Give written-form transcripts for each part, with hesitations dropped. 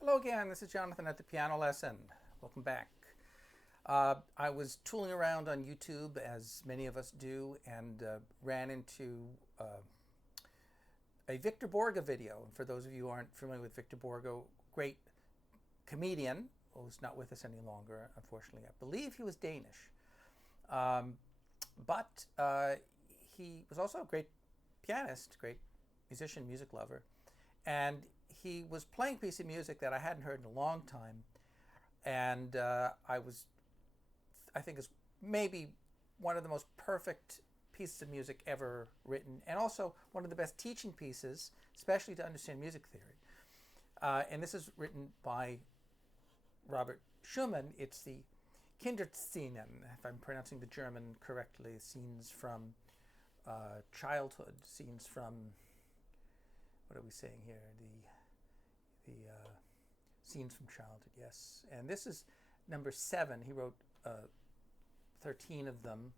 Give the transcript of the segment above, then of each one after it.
Hello again, this is Jonathan at the Piano Lesson. Welcome back. I was tooling around on YouTube, as many of us do, and ran into a Victor Borge video. And for those of you who aren't familiar with Victor Borge, great comedian, who's not with us any longer, unfortunately. I believe he was Danish. But he was also a great pianist, great musician, music lover. And he was playing a piece of music that I hadn't heard in a long time. And I think is maybe one of the most perfect pieces of music ever written, and also one of the best teaching pieces, especially to understand music theory. And this is written by Robert Schumann. It's the Kinderszenen, if I'm pronouncing the German correctly, scenes from childhood, scenes from, what are we saying here? The scenes from childhood, yes. And this is number 7. He wrote 13 of them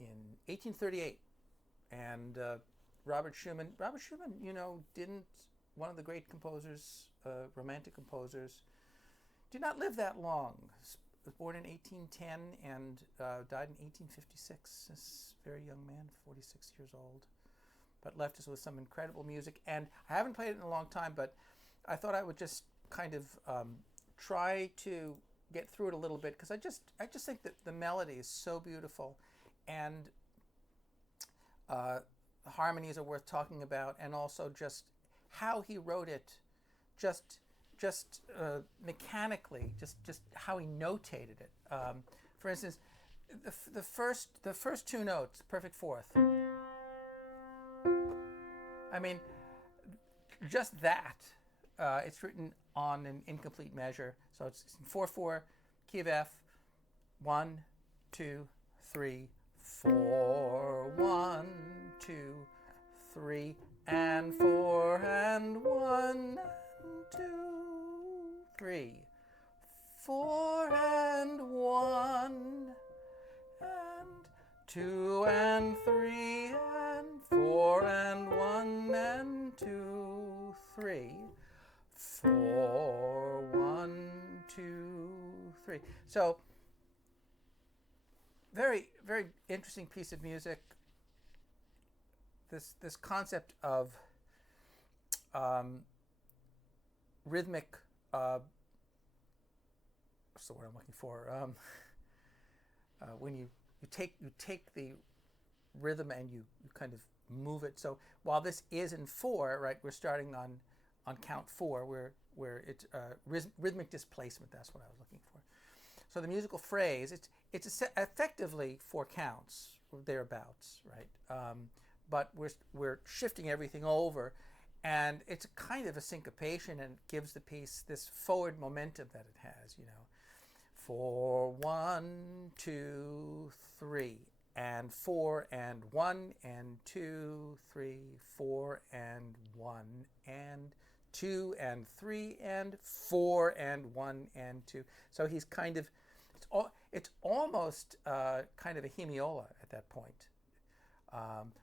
in 1838. And Robert Schumann, didn't, one of the great composers, romantic composers, did not live that long. Was born in 1810 and died in 1856. This very young man, 46 years old, but left us with some incredible music. And I haven't played it in a long time, but I thought I would just kind of try to get through it a little bit, because I just think that the melody is so beautiful, and the harmonies are worth talking about, and also just how he wrote it, just mechanically, just how he notated it. For instance, the first two notes, perfect fourth. I mean, just that. It's written on an incomplete measure, so it's 4/4, key of F, 1, 2, 3, 4, 1, 2, 3, and 4, and 1, and 2, 3, 4, and 1, and 2, and 3, and 4, and 1, and 2, 3, 4, 1, 2, 3. So, very, very interesting piece of music. This concept of rhythmic, what's the word I'm looking for? When you take the rhythm and you kind of move it. So while this is in 4, right, we're starting on count 4, where it's rhythmic displacement. That's what I was looking for. So the musical phrase, it's effectively 4 counts, thereabouts, right? But we're shifting everything over, and it's kind of a syncopation, and it gives the piece this forward momentum that it has. 4, 1, 2, 3, and 4, and 1, and 2, 3, 4, and 1, and 2, and 3, and 4, and 1, and 2. So he's kind of, it's almost kind of a hemiola at that point.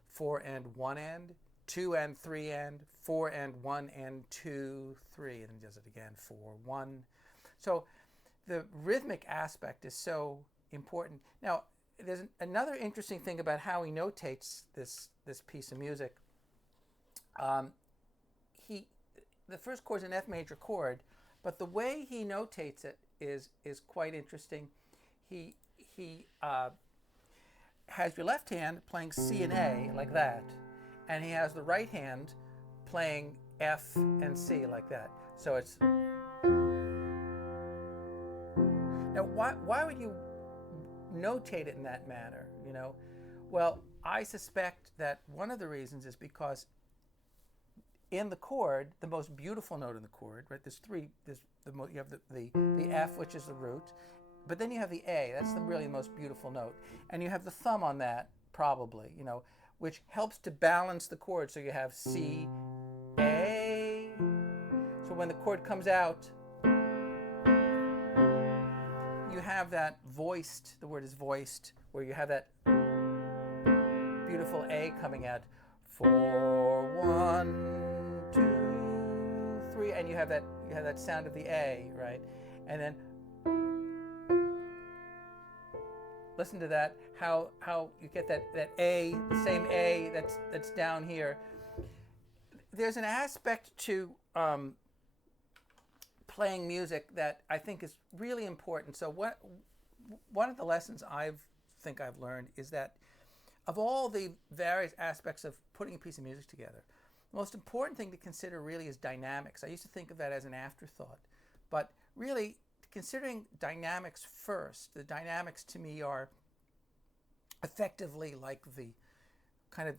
4 and 1 and 2 and 3 and 4 and 1 and 2, 3, and then he does it again, 4, 1. So the rhythmic aspect is so important. Now, there's another interesting thing about how he notates this piece of music. The first chord is an F major chord, but the way he notates it is quite interesting. He has your left hand playing C and A like that, and he has the right hand playing F and C like that. So it's, now why would you notate it in that manner? Well, I suspect that one of the reasons is because in the chord, the most beautiful note in the chord, right? You have the F, which is the root, but then you have the A. That's really the most beautiful note, and you have the thumb on that, probably, which helps to balance the chord. So you have C, A. So when the chord comes out, you have that voiced. The word is voiced, where you have that beautiful A coming out. 4, 1, 2, and you have that sound of the A, right? And then listen to that, how you get that A, the same A that's down here. There's an aspect to playing music that I think is really important. So one of the lessons I've learned is that of all the various aspects of putting a piece of music together, the most important thing to consider really is dynamics. I used to think of that as an afterthought, but really considering dynamics first. The dynamics to me are effectively like the kind of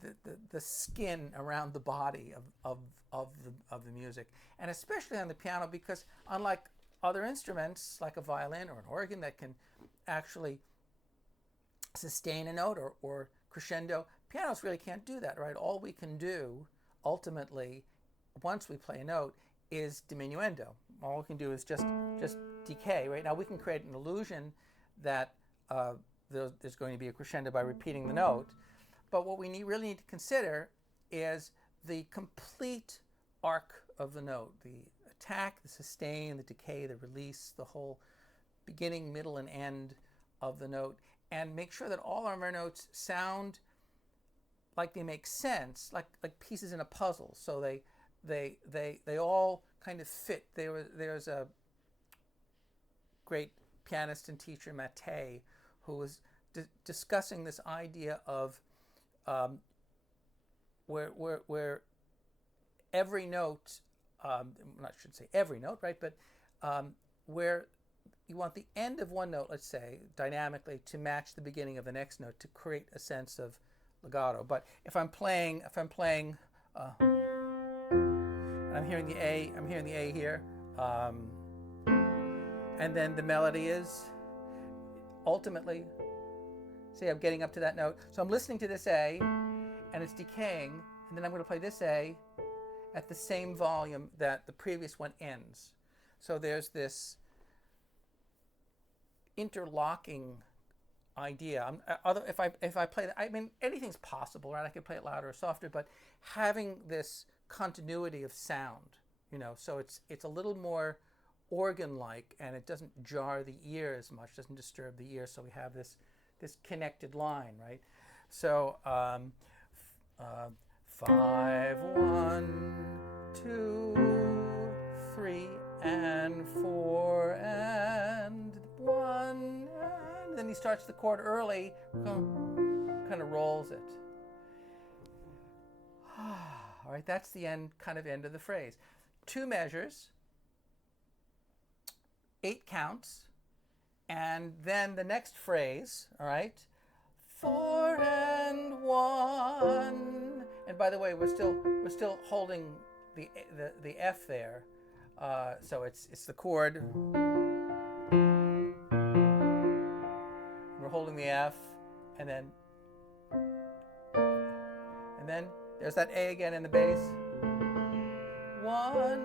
the skin around the body of the music, and especially on the piano, because unlike other instruments like a violin or an organ that can actually sustain a note or crescendo, pianos really can't do that, right? All we can do ultimately once we play a note is diminuendo. All we can do is just decay, right? Now we can create an illusion that there's going to be a crescendo by repeating the note, but what we really need to consider is the complete arc of the note, the attack, the sustain, the decay, the release, the whole beginning, middle, and end of the note, and make sure that all of our notes sound like they make sense, like pieces in a puzzle. So they all kind of fit. There's a great pianist and teacher, Mattei, who was discussing this idea of where every note, I should say every note, right? But where you want the end of one note, let's say, dynamically to match the beginning of the next note to create a sense of legato. But if I'm playing, and I'm hearing the A here, and then the melody is ultimately, see, I'm getting up to that note. So I'm listening to this A, and it's decaying, and then I'm going to play this A at the same volume that the previous one ends. So there's this interlocking idea. If I play that, I mean, anything's possible, right? I could play it louder or softer, but having this continuity of sound, so it's a little more organ-like, and it doesn't jar the ear as much, doesn't disturb the ear. So we have this connected line, right? So 5, 1, 2, 3, and 4, and 1, and then he starts the chord early, kind of rolls it. All right, that's the end of the phrase. 2 measures, 8 counts, and then the next phrase, all right, 4 and 1. And by the way, we're still holding the F there, so it's the chord. We're holding the F, and then there's that A again in the bass. 1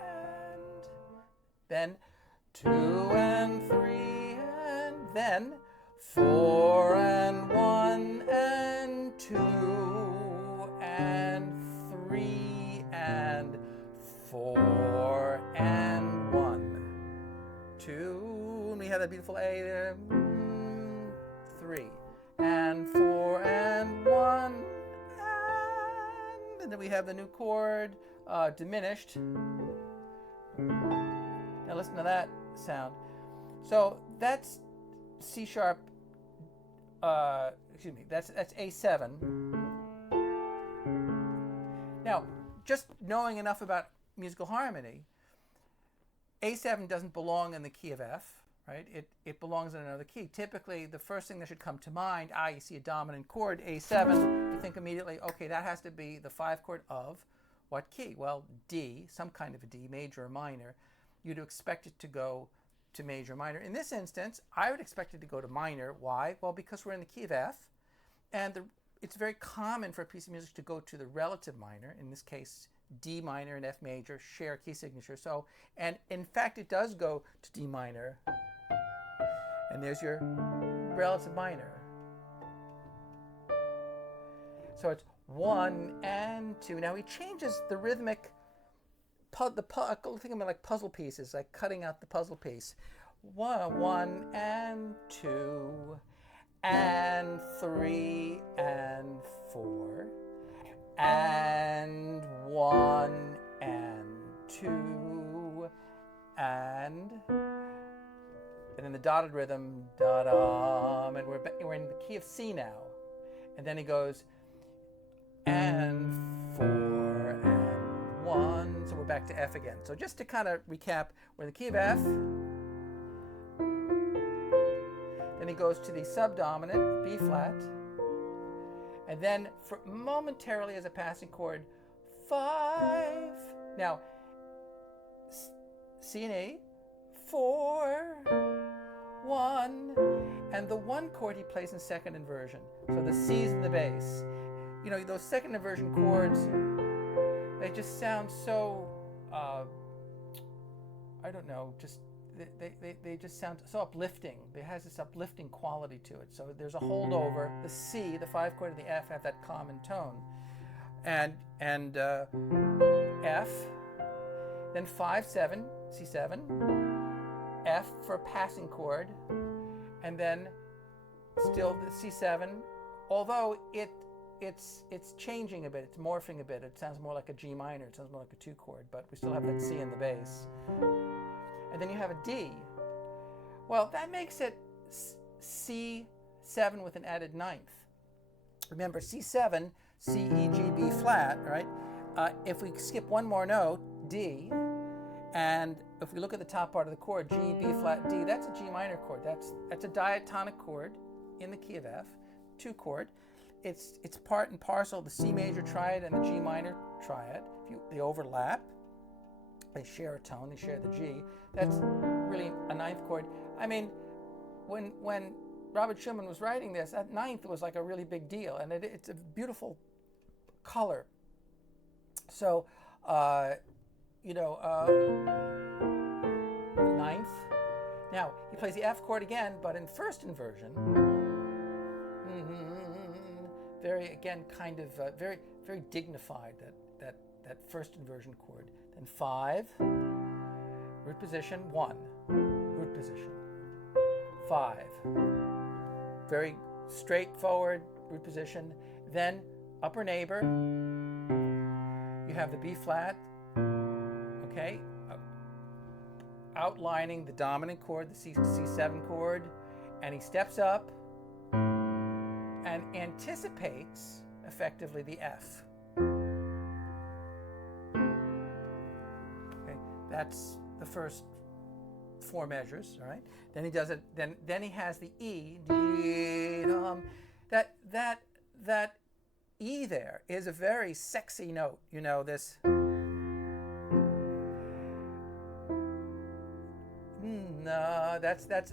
and then 2 and 3 and then 4 and 1 and 2 and 3 and 4 and 1, 2, and we have that beautiful A there. 3 and 4 and 1, and then we have the new chord diminished. Now listen to that sound. So that's C sharp. That's A7. Now, just knowing enough about musical harmony, A7 doesn't belong in the key of F, right? It belongs in another key. Typically, the first thing that should come to mind, you see a dominant chord, A7, you think immediately, okay, that has to be the 5 chord of what key? Well, D, some kind of a D, major or minor. You'd expect it to go to major or minor. In this instance, I would expect it to go to minor. Why? Well, because we're in the key of F, and it's very common for a piece of music to go to the relative minor. In this case, D minor and F major share key signature. So, and in fact, it does go to D minor. And there's your relative minor. So it's 1 and 2. Now he changes the rhythmic think of them like puzzle pieces, like cutting out the puzzle piece. 1, 1 and 2 and 3 and 4 and 1 and 2 and then the dotted rhythm, da-dum, and we're in the key of C now. And then he goes, and 4 and 1, so we're back to F again. So just to kind of recap, we're in the key of F. Then he goes to the subdominant, B flat. And then momentarily as a passing chord, 5. Now, C and E, 4, 1, and the 1 chord he plays in second inversion. So the C's in the bass. You know, those second inversion chords, they just sound so, I don't know, just they just sound so uplifting. It has this uplifting quality to it. So there's a holdover. The C, the 5 chord, and the F have that common tone, and F, then 5, 7, C7, F for a passing chord, and then still the C7. Although it's changing a bit, it's morphing a bit. It sounds more like a G minor. It sounds more like a 2 chord, but we still have that C in the bass. And then you have a D. Well, that makes it C7 with an added ninth. Remember, C7, C, E, G, B flat, right? If we skip one more note, D, and if we look at the top part of the chord, G, B flat, D, that's a G minor chord. That's a diatonic chord in the key of F, 2 chord. It's part and parcel of the C major triad and the G minor triad. They overlap. They share a tone, they share the G. That's really a ninth chord. I mean, when Robert Schumann was writing this, that ninth was like a really big deal, and it's a beautiful color. So, ninth. Now, he plays the F chord again, but in first inversion. Very, again, kind of very, very dignified, that first inversion chord. Then 5, root position, 1, root position, 5, very straightforward root position. Then upper neighbor, you have the B flat, okay, outlining the dominant chord, the C7 chord, and he steps up and anticipates effectively the F. That's the first 4 measures, all right? Then he does it. Then he has the E. That E there is a very sexy note. You know this. No, that's F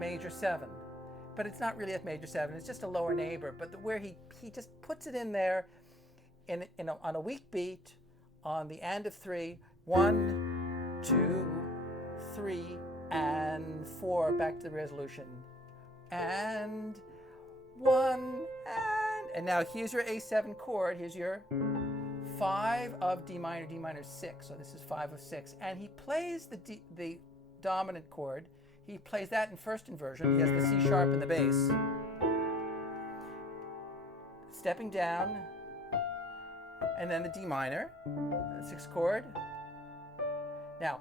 major 7, but it's not really F major 7. It's just a lower neighbor. But where he just puts it in there, on a weak beat, on the and of 3. 1, 2, 3, and 4, back to the resolution. And 1, and now here's your A7 chord. Here's your 5 of D minor 6. So this is 5 of 6. And he plays the dominant chord. He plays that in first inversion. He has the C sharp in the bass. Stepping down, and then the D minor, the 6th chord. Now,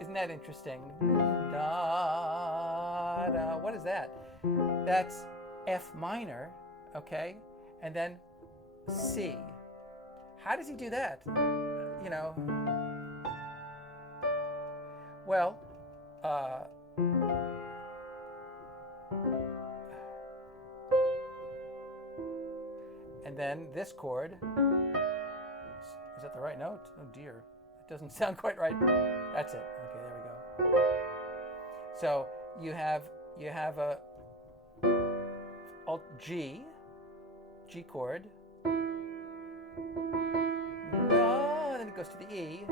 isn't that interesting? Da, da. What is that? That's F minor, okay? And then C. How does he do that? You know, well, and then this chord. Is that the right note? Oh dear, it doesn't sound quite right. That's it. Okay, there we go. So you have a G chord. No, then it goes to the E.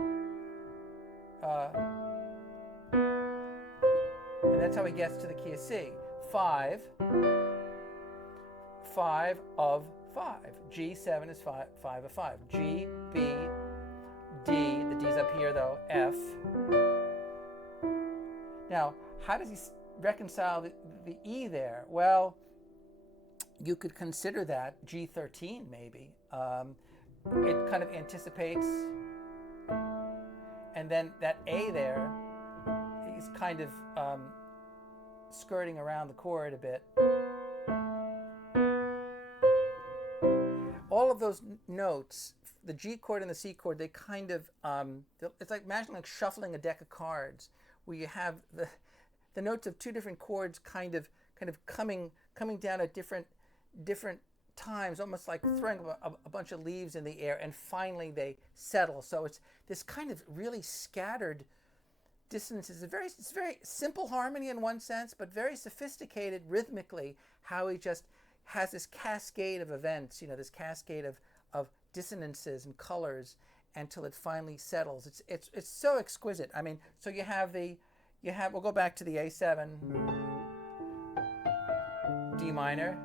And that's how he gets to the key of C. 5 of 5. G7 is 5 of 5. G, B, D. The D's up here though. F. Now, how does he reconcile the E there? Well, you could consider that G13 maybe. It kind of anticipates, and then that A there is kind of skirting around the chord a bit. All of those notes, the G chord and the C chord, they kind of, it's like, imagine like shuffling a deck of cards where you have the notes of two different chords kind of coming down at different times, almost like throwing a bunch of leaves in the air, and finally they settle. So it's this kind of really scattered dissonances. It's very simple harmony in one sense, but very sophisticated rhythmically, how he just has this cascade of events, this cascade of dissonances and colors until it finally settles. It's so exquisite. I mean, so we'll go back to the A7, D minor,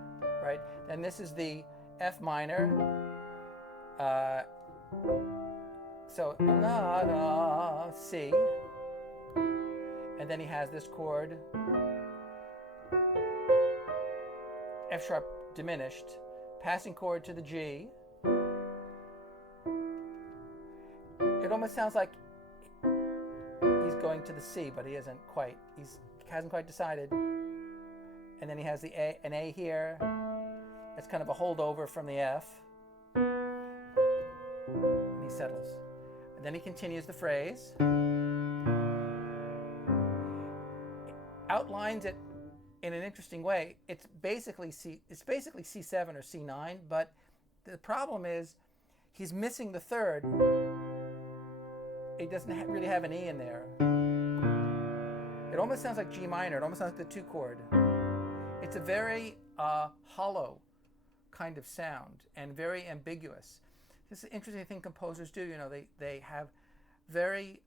right? Then this is the F minor. So la da C, and then he has this chord, F sharp diminished, passing chord to the G. It almost sounds like he's going to the C, but he isn't quite. He hasn't quite decided. And then he has an A here. It's kind of a holdover from the F. And he settles. And then he continues the phrase. Outlines it in an interesting way. It's basically C7 or C9, but the problem is he's missing the third. It doesn't really have an E in there. It almost sounds like G minor. It almost sounds like the 2 chord. It's a very hollow kind of sound and very ambiguous. This is an interesting thing composers do. They have very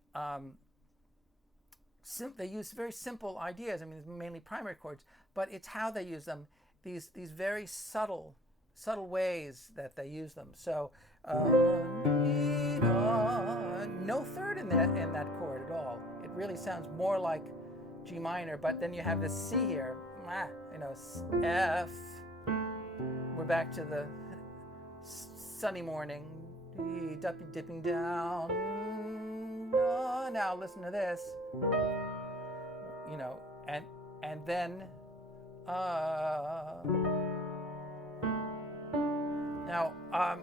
they use very simple ideas. I mean, mainly primary chords, but it's how they use them. These very subtle ways that they use them. So no third in that chord at all. It really sounds more like G minor. But then you have this C here. F. We're back to the sunny morning, dipping down. Now listen to this. And then now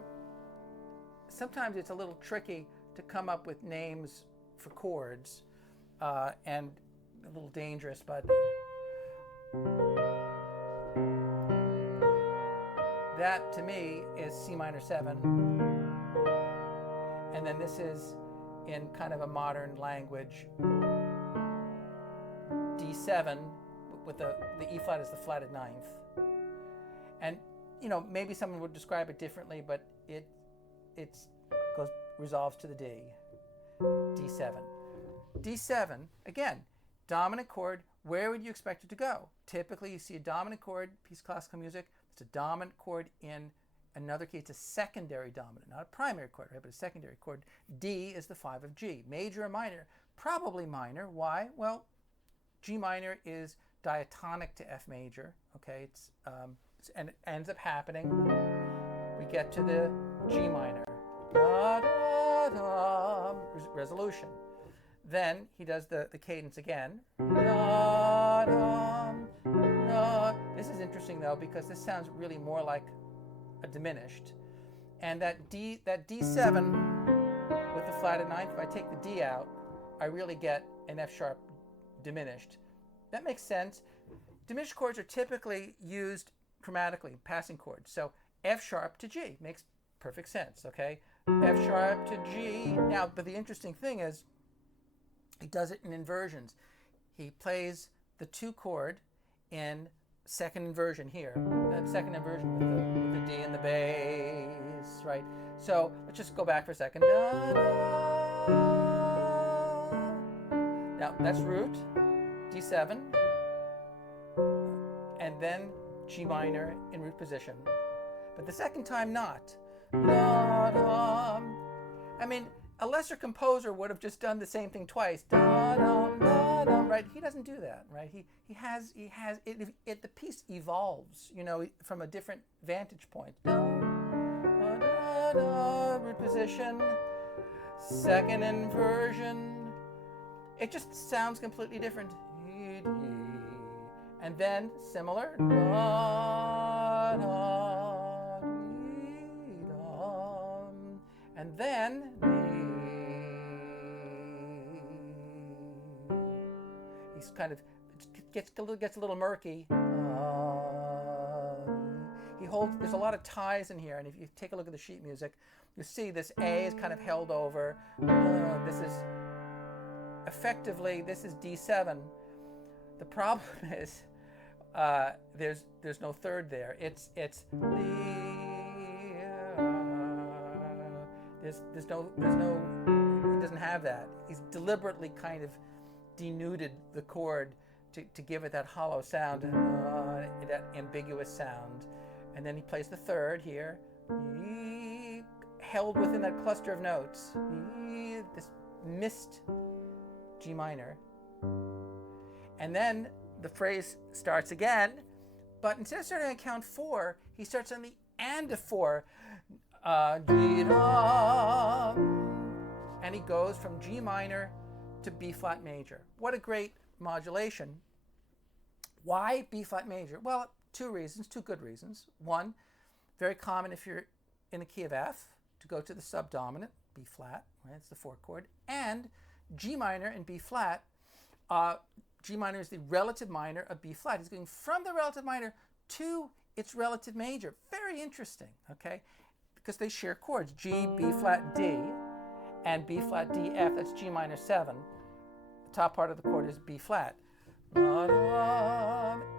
sometimes it's a little tricky to come up with names for chords, and a little dangerous, but that to me is C minor 7, and then this is, in kind of a modern language, D7 with the E flat as the flatted ninth. And maybe someone would describe it differently, but it resolves to the D. D7. D7, again, dominant chord. Where would you expect it to go? Typically, you see a dominant chord, piece of classical music. It's a dominant chord in another key. It's a secondary dominant, not a primary chord, right? But a secondary chord. D is the 5 of G. Major or minor? Probably minor. Why? Well, G minor is diatonic to F major. Okay, and it ends up happening. We get to the G minor. Da, da, da, resolution. Then he does the cadence again. Da, da, da. This is interesting though, because this sounds really more like a diminished. And that D7 with the flatted ninth, if I take the D out, I really get an F sharp diminished. That makes sense. Diminished chords are typically used chromatically, passing chords. So F sharp to G makes perfect sense, okay? F sharp to G. Now, but the interesting thing is, he does it in inversions. He plays the 2 chord in second inversion here. That second inversion with the D and the bass, right? So let's just go back for a second. Da, da. Now that's root, D7, and then G minor in root position. but the second time not. Da-dum. I mean, a lesser composer would have just done the same thing twice. Da-dum, da-dum, right? He doesn't do that, right? He has it. The piece evolves, you know, from a different vantage point. Da-da-da, root position, second inversion. It just sounds completely different. And then similar. And then he's kind of gets a little murky. He holds. There's a lot of ties in here, and if you take a look at the sheet music, you see this A is kind of held over. This is effectively this is D7. The problem is there's no third there. It's there's no he doesn't have that. He's deliberately kind of denuded the chord to give it that hollow sound, that ambiguous sound. And then he plays the third here, held within that cluster of notes, this missed G minor. And then the phrase starts again, but instead of starting on count 4, he starts on the and of 4. And he goes from G minor to B flat major. What a great modulation. Why B flat major? Well, two good reasons. One, very common if you're in the key of F to go to the subdominant, B flat, right? It's the 4th chord. And G minor and B flat, G minor is the relative minor of B flat. He's going from the relative minor to its relative major. Very interesting, okay? Because they share chords, G, B flat, D, and B flat, D, F. That's G minor 7. The top part of the chord is B flat.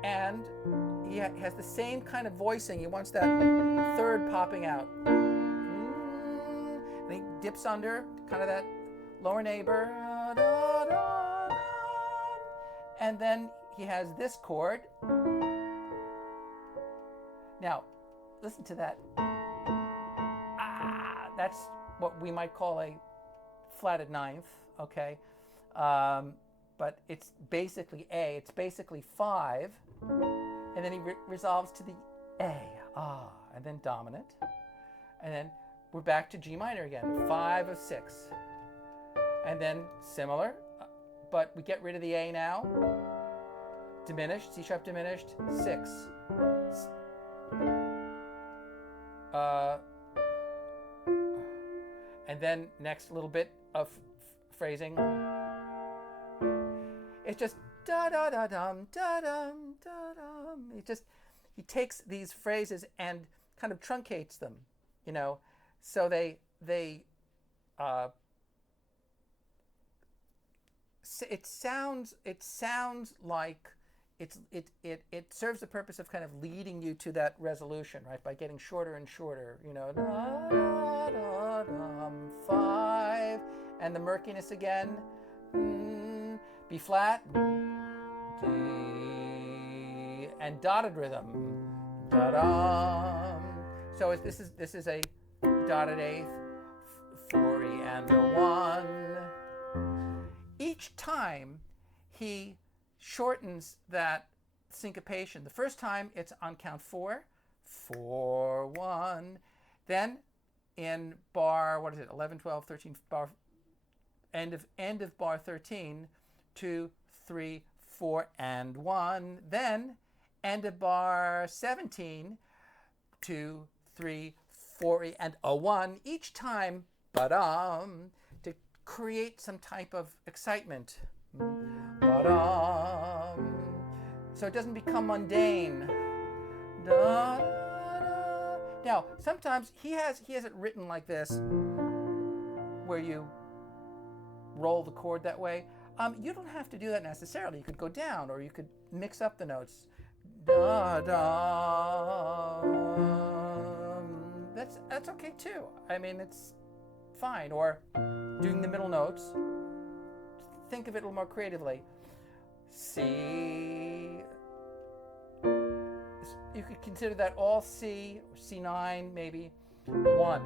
And he has the same kind of voicing. He wants that third popping out. And he dips under, kind of that lower neighbor. And then he has this chord. Now, listen to that. That's what we might call a flatted ninth, okay? But it's basically A. It's basically 5. And then he resolves to the A. And then dominant. And then we're back to G minor again. 5 of 6. And then similar, but we get rid of the A now. Diminished, C sharp diminished, 6. And then next little bit of phrasing. It's just da da da dum da dum da dum. He takes these phrases and kind of truncates them, you know, so it sounds like it serves the purpose of kind of leading you to that resolution, right? By getting shorter and shorter, you know, da, da, dum, 5, and the murkiness again, B flat, D, and dotted rhythm, da dum. So this is a dotted eighth, 4E and a 1. Each time he shortens that syncopation. The first time it's on count 4, 4, 1. Then in bar, 11, 12, 13, bar, end of bar 13, 2, 3, 4, and 1. Then end of bar 17, 2, 3, 4, and a 1. Each time, to create some type of excitement. So it doesn't become mundane. Now, sometimes he has it written like this, where you roll the chord that way. You don't have to do that necessarily. You could go down, or you could mix up the notes. That's okay too. I mean, it's fine. Or doing the middle notes. Think of it a little more creatively. C, you could consider that all C, or C9 maybe. 1,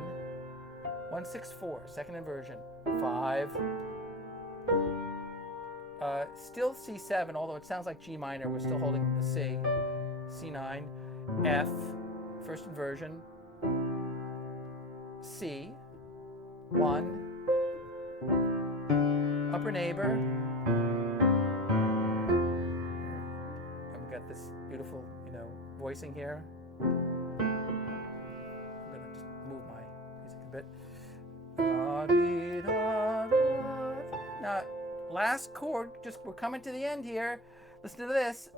1, 6, 4, second inversion. 5, still C7, although it sounds like G minor, we're still holding the C. C9, F, first inversion. C, 1, upper neighbor. And we got this beautiful, voicing here. I'm going to just move my music a bit. Now, last chord, we're coming to the end here. Listen to this.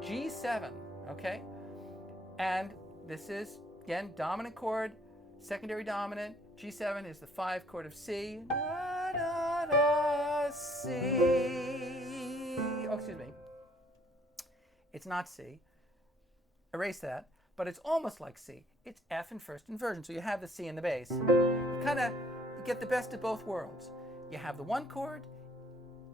G7, okay? And this is, again, dominant chord, secondary dominant. G7 is the 5 chord of C. Da, da, da, C. Oh, excuse me. It's not C. Erase that. But it's almost like C. It's F in first inversion. So you have the C in the bass. You kind of get the best of both worlds. You have the 1 chord,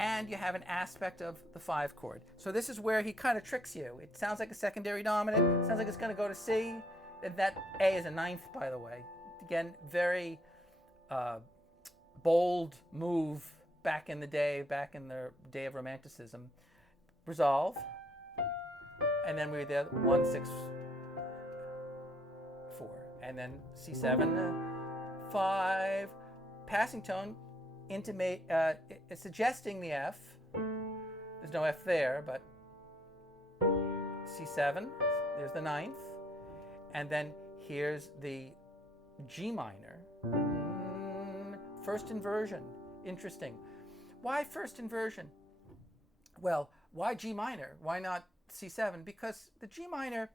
and you have an aspect of the 5 chord. So this is where he kind of tricks you. It sounds like a secondary dominant. It sounds like it's going to go to C. That A is a 9th, by the way. Again, very bold move back in the day of Romanticism. Resolve. And then we're there, 1, 6, 4. And then C7, 5. Passing tone, suggesting the F. There's no F there, but C7, there's the 9th. And then here's the G minor. First inversion. Interesting. Why first inversion? Well, why G minor? Why not C7? Because the G minor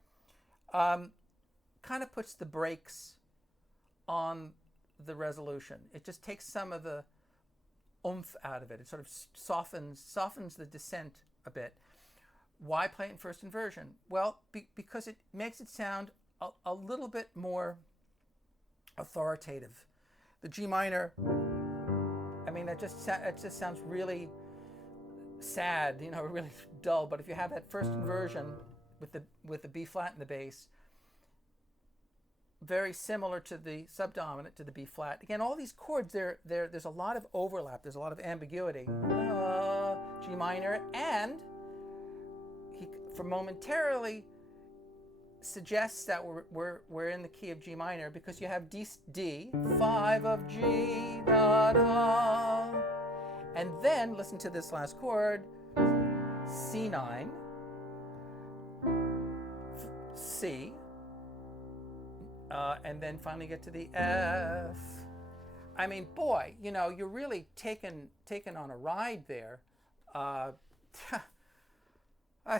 kind of puts the brakes on the resolution. It just takes some of the oomph out of it. It sort of softens the descent a bit. Why play it in first inversion? Well, because it makes it sound a little bit more authoritative. The G minor, I mean, it just sounds really sad, really dull. But if you have that first inversion with the B flat in the bass, very similar to the subdominant, to the B flat. Again, all these chords, there's a lot of overlap. There's a lot of ambiguity. G minor, and he for momentarily suggests that we're in the key of G minor because you have D, 5 of G, da, da. And then listen to this last chord, C9, C, and then finally get to the F. I mean, boy, you're really taken on a ride there. That's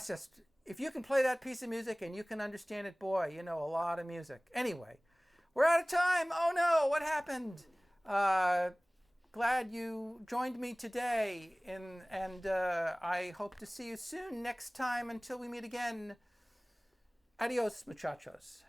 just, if you can play that piece of music and you can understand it, boy, you know a lot of music. Anyway, we're out of time. Oh no, what happened? Glad you joined me today, and I hope to see you soon next time. Until we meet again, adios, muchachos.